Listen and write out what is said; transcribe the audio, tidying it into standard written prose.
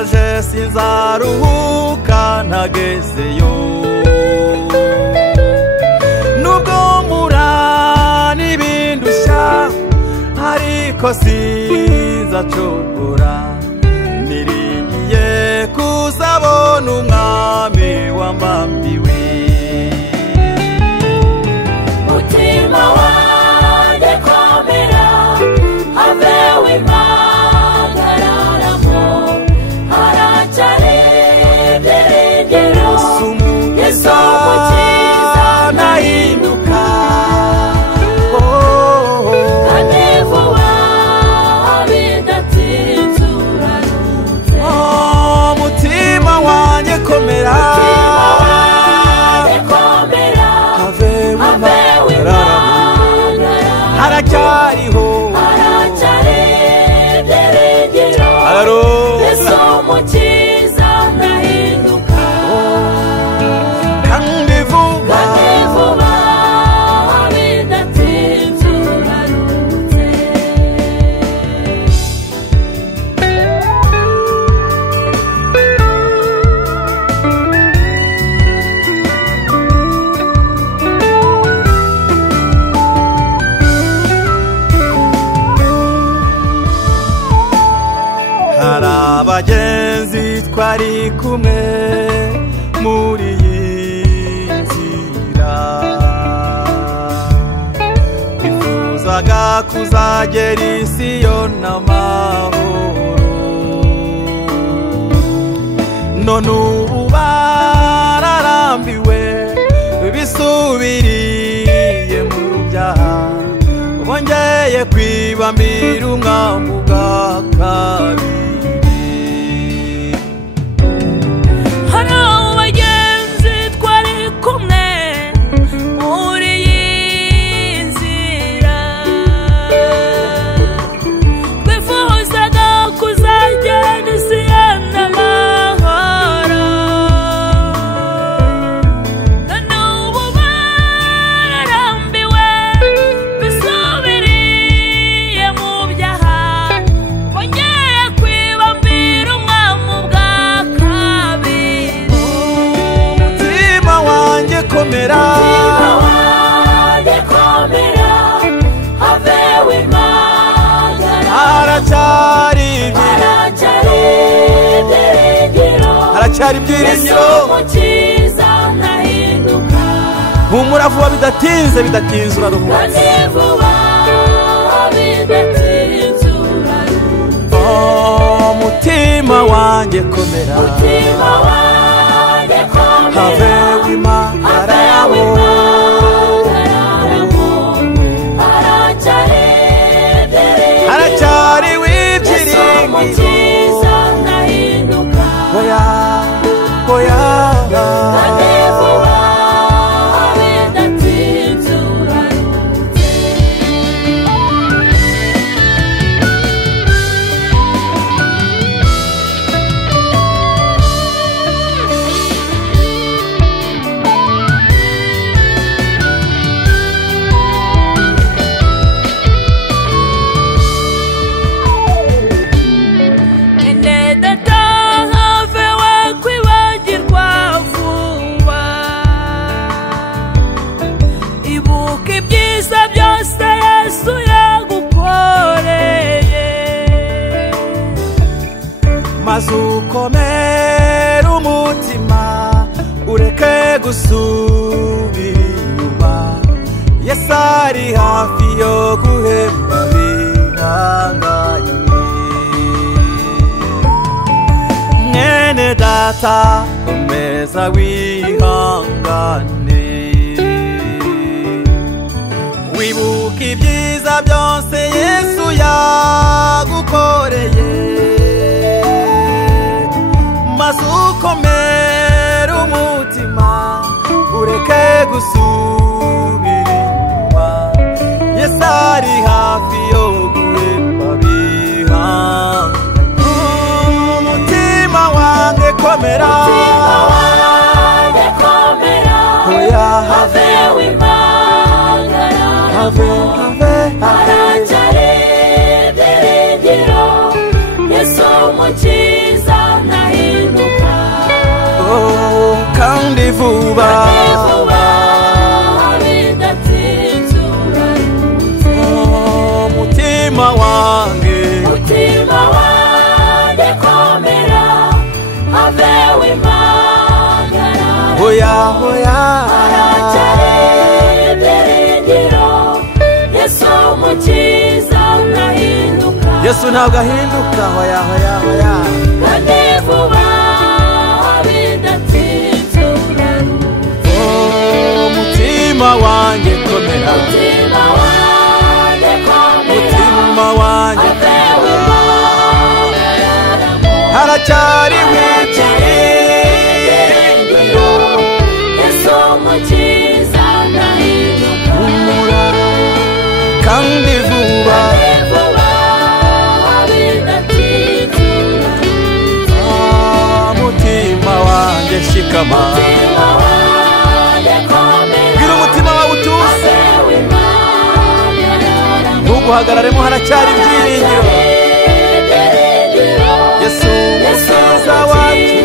ndaje sinzaruhuka ntagezeyo nubwo mpura n'ibindushya ariko sinzacogora niringiye kuzabona umwami wambambiwe mutima wanjye komera have w'impagararamo haracyari ibyiringiro Yesu umukiza ntahinduka kandi vuba bidatinze urarutse mutima wanjye komera have w'impagararamo haracyariho ibyiringiro Yesu umukiza ntahinduka kandi vuba bidatinze urarutse hari abagenzi twari kumwe muri iyi nzira bifuzaga kuzagera i Siyoni amahoro none ubu bararambiwe bisubiriye mu byaha bongeye kwibambira umwami bwa kabiri hari abagenzi twari kumwe muri iyi nzira twifuzaga kuzagera i Siyoni amahoro none ubu bararambiwe bisubiriye mu byaha bongeye kwibambira umwami bwa kabiri mutima wanjye komera have w'impagararamo haracyari ibyiringiro Yesu umukiza ntahinduka humura vuba bidatinze uraruhuka kandi vuba bidatinze urarutse mutima wanjye komera mutima wanjye have komera w'impagararamo haracyari w'ibyiringiro oya oya kandi vuba bidatinze urarutse maze ukomere umutima ureke gusubira inyuma Yesu ari hafi yo guhemba bihanganye mwene data komeza wihangane wibuka ibyiza byose Yesu yagukoreye maze ukomere umutima ureke gusubira inyuma Yesu ari hafi yo guhemba bihanganye umutima wanjye komera oya have haracyari ibyiringiro Yesu umukiza vuba bidatinze urarutse umutima wanjye komera have w'impangara hoya hoya haracyari ibyiringiro Yesu umukiza ntahinduka Yesu ntabwo ahinduka hoya hoya hoya kandi vuba bidatinze urarutse umutima wanjye komera umutima wanjye komera umutima wanjye have w'impangara haracyari ibyiringiro Yesu umukiza ntahinduka humura kandi vuba bidatinze urarutse umutima wanjye shikama umutima wanjye komera gira umutima wawe utuse have w'impangara ntuguhagararemo haracyari ibyiringiro Yesu umukiza wacu